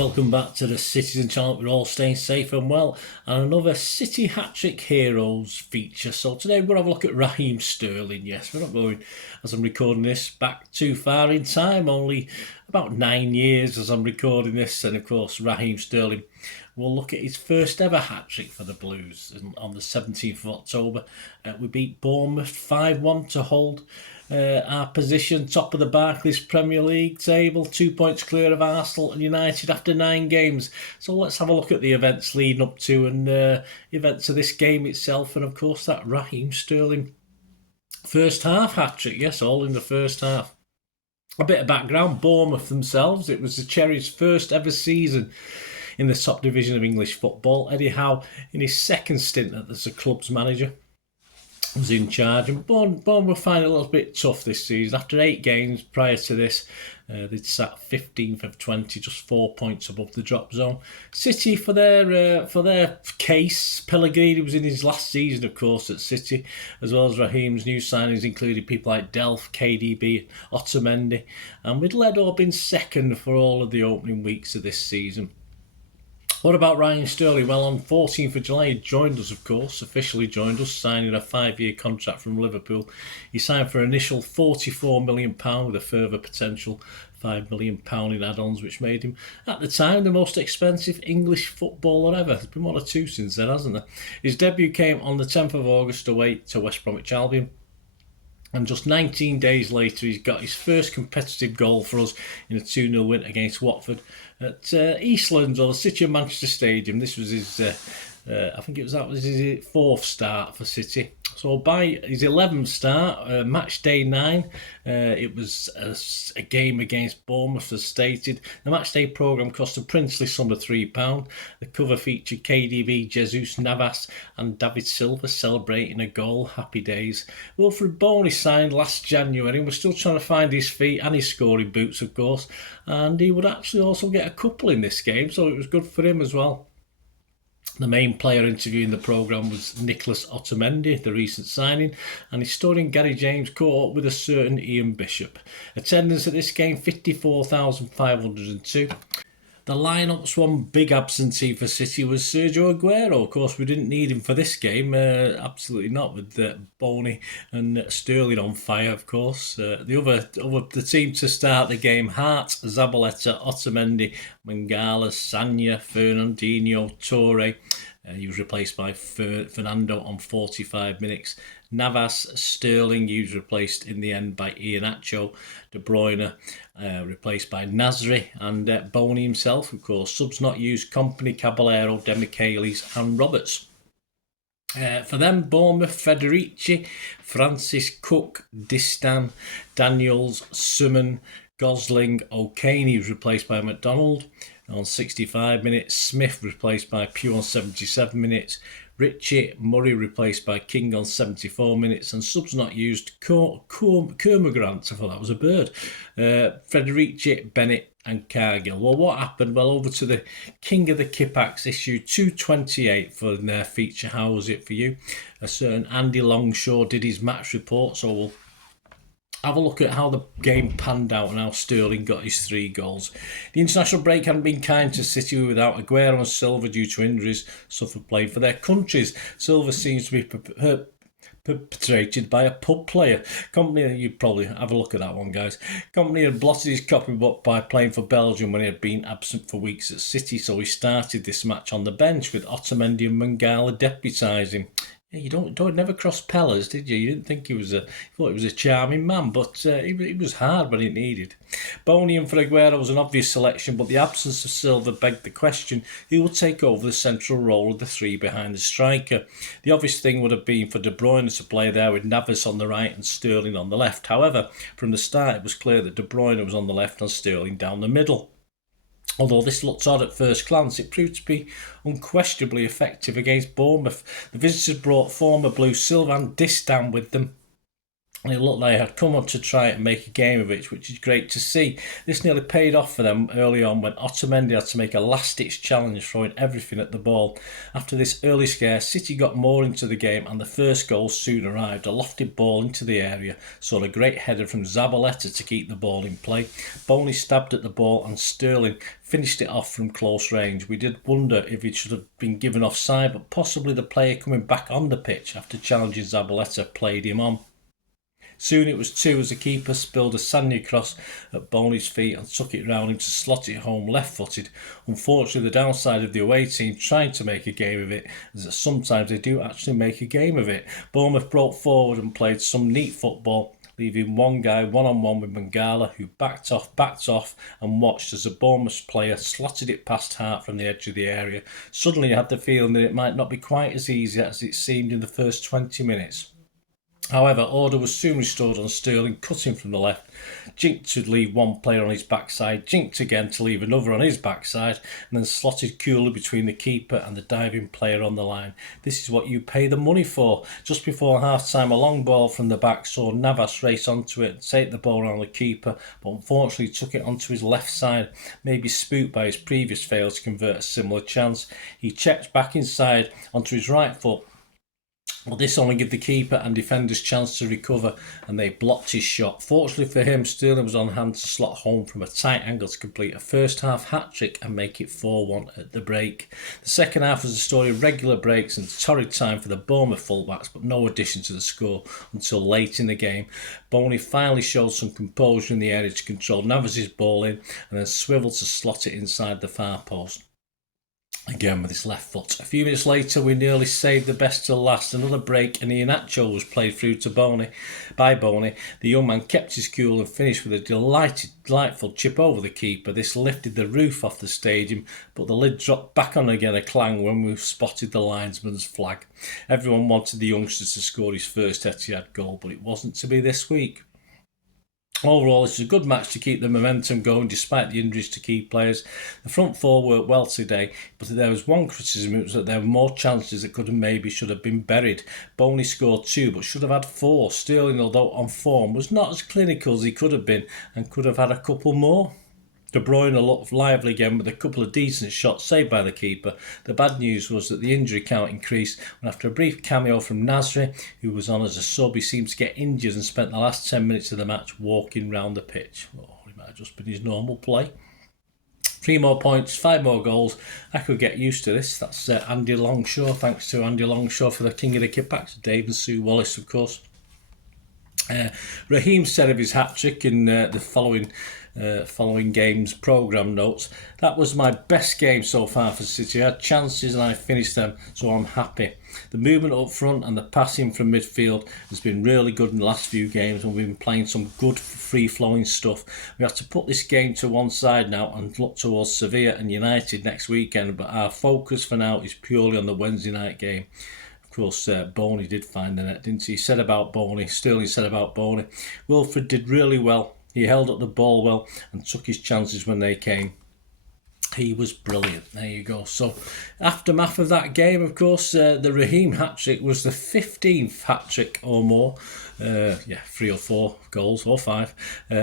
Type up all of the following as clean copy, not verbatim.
welcome back to the Citizen channel. We're all staying safe and well, and another City Hat-Trick Heroes feature. So today we're going to have a look at Raheem Sterling. Yes, we're not going, as I'm recording this, back too far in time, only about 9 years as I'm recording this. And of course, Raheem Sterling, we'll look at his first ever hat-trick for the Blues on the 17th of October. We beat Bournemouth 5-1 to hold our position top of the Barclays Premier League table, 2 points clear of Arsenal and United after 9 games. So let's have a look at the events leading up to and events of this game itself, and of course that Raheem Sterling first half hat-trick. Yes, all in the first half. A bit of background: Bournemouth themselves, it was the Cherries' first ever season in the top division of English football. Eddie Howe, in his second stint as the club's manager, was in charge, and Bournemouth find it a little bit tough this season. After 8 games prior to this, they'd sat 15th of 20, just 4 points above the drop zone. City, for their case, Pellegrini was in his last season, of course, at City, as well as Raheem's new signings included people like Delph, KDB, Otamendi, and we'd led or been second for all of the opening weeks of this season. What about Raheem Sterling? Well, on 14th of July, he joined us, of course, officially joined us, signing a 5-year contract from Liverpool. He signed for an initial £44 million with a further potential £5 million in add-ons, which made him, at the time, the most expensive English footballer ever. There's been one or two since then, hasn't there? His debut came on the 10th of August away to West Bromwich Albion. And just 19 days later, he's got his first competitive goal for us in a 2-0 win against Watford at Eastlands, or the City of Manchester Stadium. This was his, I think that was his 4th start for City. So by his 11th start, match day 9, it was a game against Bournemouth, as stated. The match day programme cost a princely sum of £3. The cover featured KDB, Jesus Navas and David Silva celebrating a goal. Happy days. Wilfred Boney signed last January and was still trying to find his feet and his scoring boots, of course. And he would actually also get a couple in this game, so it was good for him as well. The main player interviewing the programme was Nicholas Otamendi, the recent signing, and historian Gary James caught up with a certain Ian Bishop. Attendance at this game, 54,502. The lineup's one big absentee for City was Sergio Aguero. Of course, we didn't need him for this game, absolutely not, with Boney and Sterling on fire, of course. The team to start the game: Hart, Zabaleta, Otamendi, Mangala, Sanya, Fernandinho, Torre. He was replaced by Fernando on 45 minutes. Navas, Sterling, he was replaced in the end by Iheanacho. De Bruyne, replaced by Nasri, and Boney himself, of course. Subs not used: Company, Caballero, Demichelis and Roberts. For them, Bournemouth: Federici, Francis, Cook, Distan, Daniels, Summon, Gosling, O'Kane. He was replaced by McDonald on 65 minutes. Smith replaced by Pugh on 77 minutes. Ritchie, Murray replaced by King on 74 minutes, and subs not used: Kermogrant, I thought that was a bird, Federici, Bennett and Cargill. Well, what happened? Well, over to the king of the Kippax, issue 228 for their feature. How was it for you? A certain Andy Longshaw did his match report, so we'll have a look at how the game panned out and how Sterling got his 3 goals. The international break hadn't been kind to City without Aguero and Silva due to injuries suffered playing for their countries. Silva seems to be perpetrated by a pub player. Company, you probably have a look at that one, guys. Company had blotted his copybook by playing for Belgium when he had been absent for weeks at City, so he started this match on the bench with Otamendi and Mangala deputising. Yeah, you don't never cross Pellers, did you? You didn't think he was thought he was a charming man, but he was hard when it needed. Boney and Aguero was an obvious selection, but the absence of Silva begged the question: who would take over the central role of the 3 behind the striker? The obvious thing would have been for De Bruyne to play there with Navas on the right and Sterling on the left. However, from the start it was clear that De Bruyne was on the left and Sterling down the middle. Although this looked odd at first glance, it proved to be unquestionably effective against Bournemouth. The visitors brought former Blue Sylvain Distan with them, And it looked like they had come on to try and make a game of it, which is great to see. This nearly paid off for them early on when Otamendi had to make a last-ditch challenge, throwing everything at the ball. After this early scare, City got more into the game and the first goal soon arrived. A lofted ball into the area, saw a great header from Zabaleta to keep the ball in play. Boney stabbed at the ball and Sterling finished it off from close range. We did wonder if he should have been given offside, but possibly the player coming back on the pitch after challenging Zabaleta played him on. Soon it was 2 as the keeper spilled a sandy cross at Boney's feet and took it round him to slot it home left-footed. Unfortunately, the downside of the away team trying to make a game of it is that sometimes they do actually make a game of it. Bournemouth broke forward and played some neat football, leaving one guy one-on-one with Mangala, who backed off and watched as a Bournemouth player slotted it past Hart from the edge of the area. Suddenly you had the feeling that it might not be quite as easy as it seemed in the first 20 minutes. However, order was soon restored on Sterling, cutting from the left, jinked to leave one player on his backside, jinked again to leave another on his backside, and then slotted coolly between the keeper and the diving player on the line. This is what you pay the money for. Just before half-time, a long ball from the back saw Navas race onto it and take the ball around the keeper, but unfortunately took it onto his left side, maybe spooked by his previous fail to convert a similar chance. He checked back inside onto his right foot. Well, this only gave the keeper and defenders chance to recover, and they blocked his shot. Fortunately for him, Sterling was on hand to slot home from a tight angle to complete a first-half hat-trick and make it 4-1 at the break. The second half was a story of regular breaks and torrid time for the Bournemouth fullbacks, but no addition to the score until late in the game. Boney finally showed some composure in the area to control Navas' ball in and then swiveled to slot it inside the far post. Again with his left foot. A few minutes later, we nearly saved the best till last. Another break and Iheanacho was played through to Boney. The young man kept his cool and finished with a delightful chip over the keeper. This lifted the roof off the stadium, but the lid dropped back on again a clang when we spotted the linesman's flag. Everyone wanted the youngster to score his first Etihad goal, but it wasn't to be this week. Overall, it's a good match to keep the momentum going despite the injuries to key players. The front four worked well today, but there was one criticism, it was that there were more chances that should have been buried. Boney scored 2 but should have had 4. Sterling, although on form, was not as clinical as he could have been and could have had a couple more. De Bruyne looked lively again with a couple of decent shots saved by the keeper. The bad news was that the injury count increased when after a brief cameo from Nasri, who was on as a sub, he seemed to get injured and spent the last 10 minutes of the match walking round the pitch. It might have just been his normal play. 3 more points, 5 more goals. I could get used to this. That's Andy Longshaw. Thanks to Andy Longshaw for the king of the Kippax. Dave and Sue Wallace, of course. Raheem said of his hat-trick in the following game's programme notes, "That was my best game so far for City. I had chances and I finished them, so I'm happy. The movement up front and the passing from midfield has been really good in the last few games, and we've been playing some good free-flowing stuff. We have to put this game to one side now and look towards Sevilla and United next weekend, but our focus for now is purely on the Wednesday night game." Of course, Boney did find the net, didn't he? Sterling said about Boney, "Wilfred did really well. He held up the ball well and took his chances when they came. He was brilliant." There you go. So, aftermath of that game, of course, the Raheem hat-trick was the 15th hat-trick or more, 3 or 4 goals, or 5,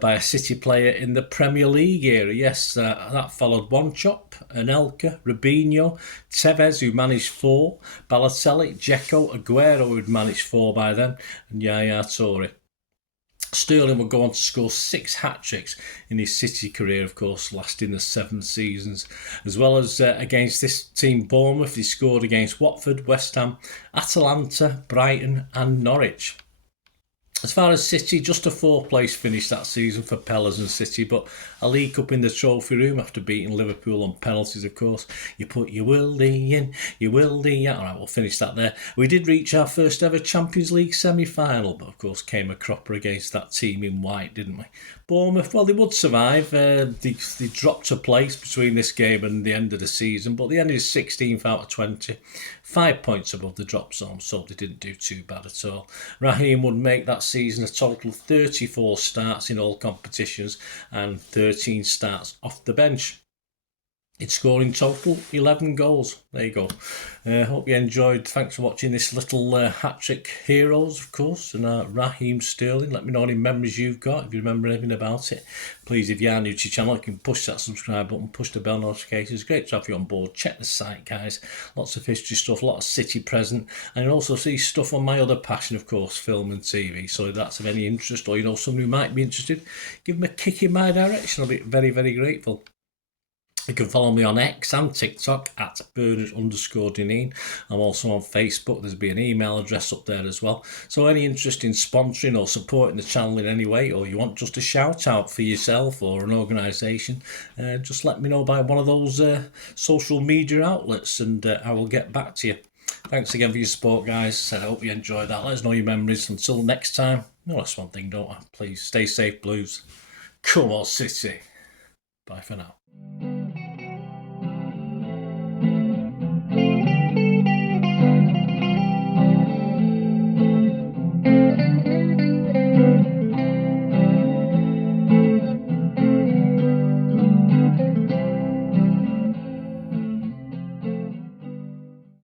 by a City player in the Premier League era. Yes, that followed Wanchope, Anelka, Robinho, Tevez, who managed 4, Balotelli, Dzeko, Aguero, who'd managed 4 by then, and Yaya Toure. Sterling would go on to score 6 hat-tricks in his City career, of course, lasting the 7 seasons. As well as against this team, Bournemouth, he scored against Watford, West Ham, Atalanta, Brighton and Norwich. As far as City, just a 4th place finish that season for Pellers and City, but a League Cup in the trophy room after beating Liverpool on penalties, of course. You put your Wildy in, your Wildy out. Alright, we'll finish that there. We did reach our first ever Champions League semi-final, but of course came a cropper against that team in white, didn't we? Bournemouth, well, they would survive. They dropped a place between this game and the end of the season, but they ended 16th out of 20. 5 points above the drop zone, so they didn't do too bad at all. Raheem would make that season a total of 34 starts in all competitions and 13 starts off the bench. It's scoring total 11 goals. There you go. Hope you enjoyed. Thanks for watching this little hat-trick heroes, of course, and Raheem Sterling. Let me know any memories you've got, if you remember anything about it. Please, if you are new to the channel, you can push that subscribe button, push the bell notifications. Great to have you on board. Check the site, guys. Lots of history stuff, a lot of City present, and you'll also see stuff on my other passion, of course, film and TV. So if that's of any interest, or you know someone who might be interested, give them a kick in my direction. I'll be very, very grateful. You can follow me on X and TikTok at Bernard_Deneen. I'm also on Facebook. There's be an email address up there as well. So any interest in sponsoring or supporting the channel in any way, or you want just a shout out for yourself or an organisation, just let me know by one of those social media outlets, and I will get back to you. Thanks again for your support, guys. I hope you enjoyed that. Let us know your memories. Until next time, no, that's one thing, don't I? Please stay safe, Blues. Come on, City. Bye for now.